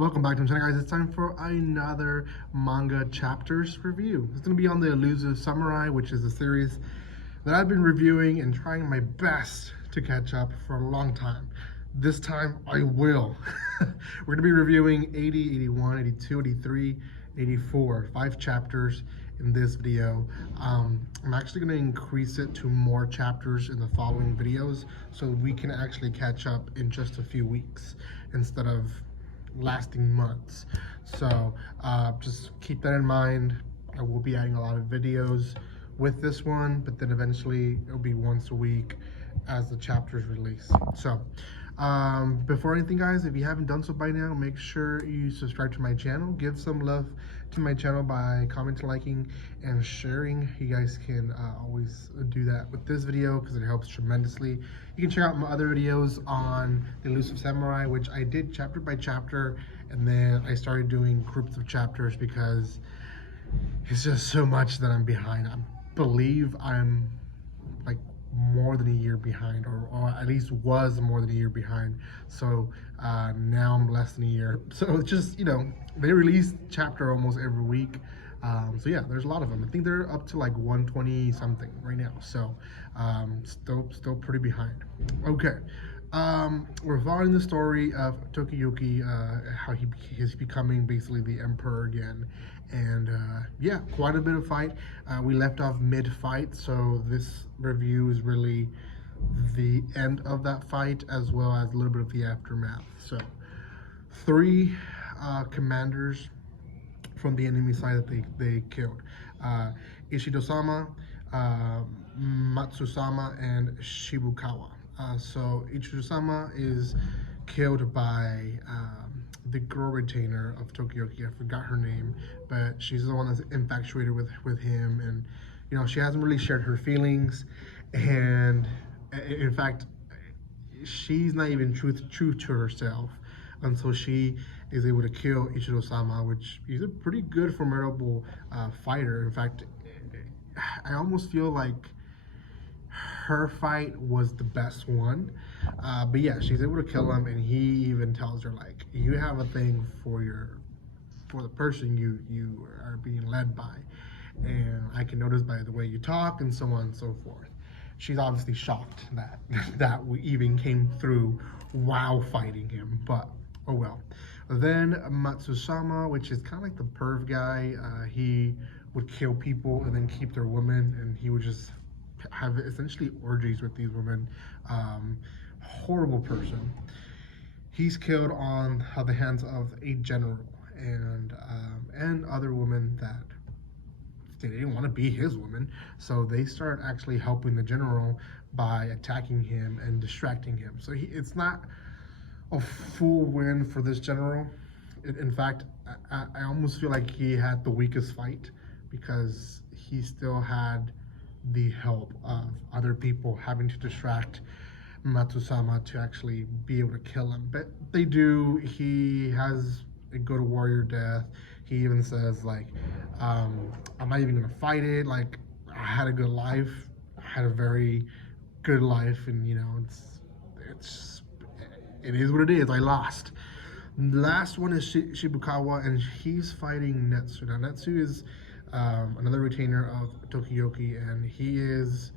Welcome back to my channel, guys. It's time for another manga chapters review. It's going to be on the Elusive Samurai, which is a series that I've been reviewing and trying my best to catch up for a long time. This time I will. We're going to be reviewing 80, 81, 82, 83, 84, 5 chapters in this video. I'm actually going to increase it to more chapters in the following videos so we can actually catch up in just a few weeks instead of lasting months. So just keep that in mind. I will be adding a lot of videos with this one, but then eventually it'll be once a week as the chapters release. So before anything, guys, if you haven't done so by now, make sure you subscribe to my channel. Give some love to my channel by commenting, liking, and sharing. You guys can always do that with this video because it helps tremendously. You can check out my other videos on the Elusive Samurai, which I did chapter by chapter, and then I started doing groups of chapters because it's just so much that I'm behind. I believe I'm like more than a year behind, or at least was more than a year behind. So now I'm less than a year. So it's just, you know, they release chapter almost every week. So yeah, there's a lot of them. I think they're up to like 120 something right now. So still pretty behind. Okay. We're following the story of Tokiyuki, how he's becoming basically the emperor again, and yeah, quite a bit of fight. We left off mid-fight, so this review is really the end of that fight as well as a little bit of the aftermath. So 3 commanders from the enemy side that they killed: Ishido-sama, Matsusama, and Shibukawa. So Ichido-sama is killed by the girl retainer of Tokiyuki. I forgot her name, but she's the one that's infatuated with him, and you know, she hasn't really shared her feelings, and in fact she's not even true to herself until she is able to kill Ichido-sama, which is a pretty good, formidable fighter. In fact, I almost feel like her fight was the best one, but yeah, she's able to kill him, and he even tells her, like, you have a thing for the person you are being led by, and I can notice by the way you talk and so on and so forth. She's obviously shocked that we even came through while fighting him, but oh well. Then Matsusama, which is kind of like the perv guy, he would kill people and then keep their women, and he would just have essentially orgies with these women. Horrible person. He's killed on the hands of a general and other women that they didn't want to be his woman, so they start actually helping the general by attacking him and distracting him. So it's not a full win for this general. In fact, I almost feel like he had the weakest fight because he still had the help of other people having to distract Matsusama to actually be able to kill him. But they do. He has a good warrior death. He even says, like, I'm not even gonna fight it. Like, I had a good life. I had a very good life, and you know, it is what it is. I lost. Last one is Shibukawa, and he's fighting Netsu. Now, Netsu is another retainer of Tokiyuki, and he is,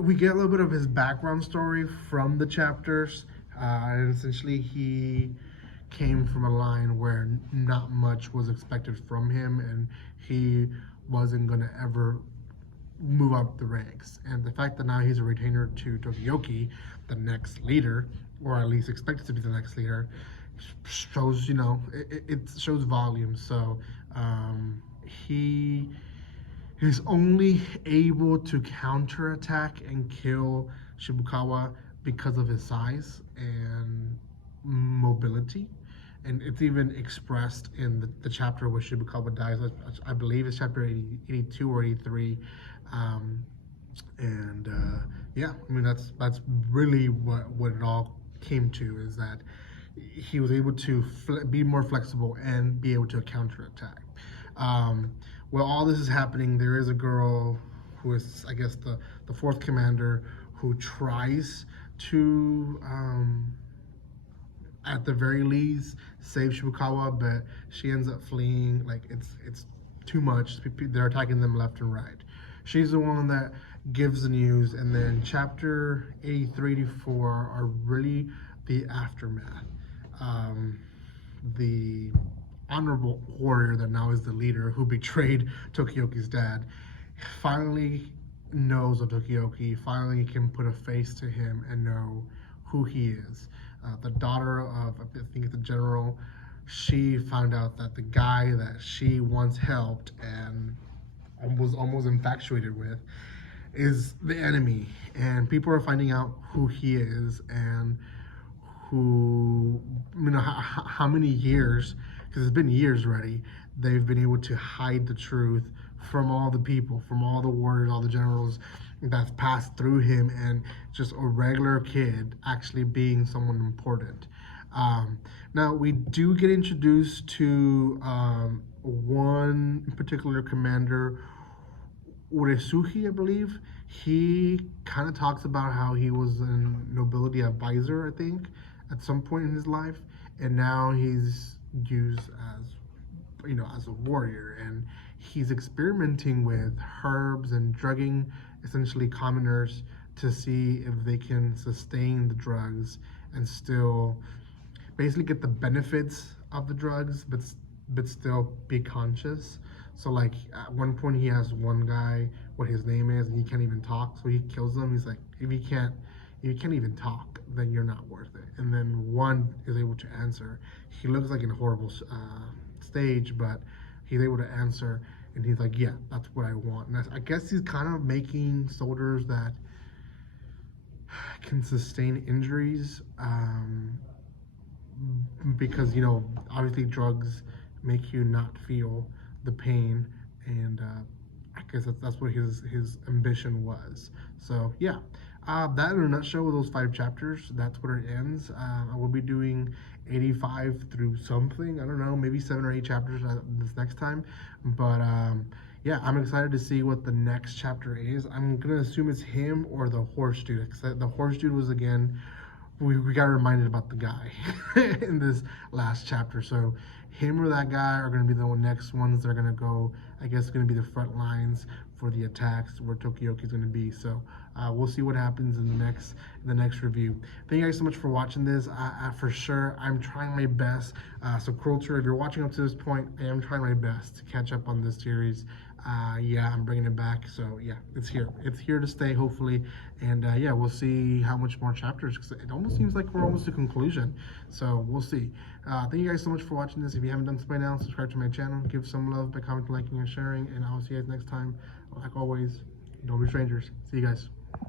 we get a little bit of his background story from the chapters, and essentially he came from a line where not much was expected from him, and he wasn't going to ever move up the ranks. And the fact that now he's a retainer to Tokiyuki, the next leader, or at least expected to be the next leader, shows, you know, it shows volume. So he is only able to counterattack and kill Shibukawa because of his size and mobility, and it's even expressed in the chapter where Shibukawa dies. I believe it's chapter 82 or 83. Yeah, I mean, that's really what it all came to, is that he was able to be more flexible and be able to counterattack. While all this is happening, there is a girl who is, I guess, the 4th commander, who tries to at the very least save Shibukawa, but she ends up fleeing. Like it's too much. They're attacking them left and right. She's the one that gives the news, and then chapter 83 to 4 are really the aftermath. The honorable warrior that now is the leader who betrayed Tokioki's dad finally knows of Tokioki, finally can put a face to him and know who he is. The daughter of, I think, the general, she found out that the guy that she once helped and was almost infatuated with is the enemy, and people are finding out who he is and who, how many years, because it's been years already, they've been able to hide the truth from all the people, from all the warriors, all the generals that's passed through him, and just a regular kid actually being someone important. Now, we do get introduced to one particular commander, Uresuhi, I believe. He kind of talks about how he was a nobility advisor, I think, at some point in his life, and now he's used as a warrior, and he's experimenting with herbs and drugging essentially commoners to see if they can sustain the drugs and still basically get the benefits of the drugs, but still be conscious. So like at one point he has one guy what his name is, and he can't even talk, so he kills him. He's like, if you can't even talk, then you're not worth it. And then one is able to answer. He looks like in a horrible stage, but he's able to answer, and he's like, yeah, that's what I want. And I guess he's kind of making soldiers that can sustain injuries, because obviously drugs make you not feel the pain, and I guess that's what his ambition was. So yeah, that in a nutshell with those 5 chapters, that's where it ends. I will be doing 85 through something, I don't know, maybe 7 or 8 chapters this next time, but yeah, I'm excited to see what the next chapter is. I'm gonna assume it's him or the horse dude, because the horse dude was, again, we got reminded about the guy in this last chapter. So him or that guy are going to be the next ones that are going to go, I guess, going to be the front lines for the attacks where Tokioki is going to be. So we'll see what happens in the next review. Thank you guys so much for watching this. For sure, I'm trying my best. So Culture, if you're watching up to this point, I am trying my best to catch up on this series. Yeah, I'm bringing it back. So yeah, it's here to stay, hopefully. And yeah, we'll see how much more chapters, because it almost seems like we're almost to conclusion. So we'll see. Thank you guys so much for watching this. If you haven't done so by now, subscribe to my channel, give some love by commenting, liking, and sharing, and I'll see you guys next time. Like always, don't be strangers. See you guys.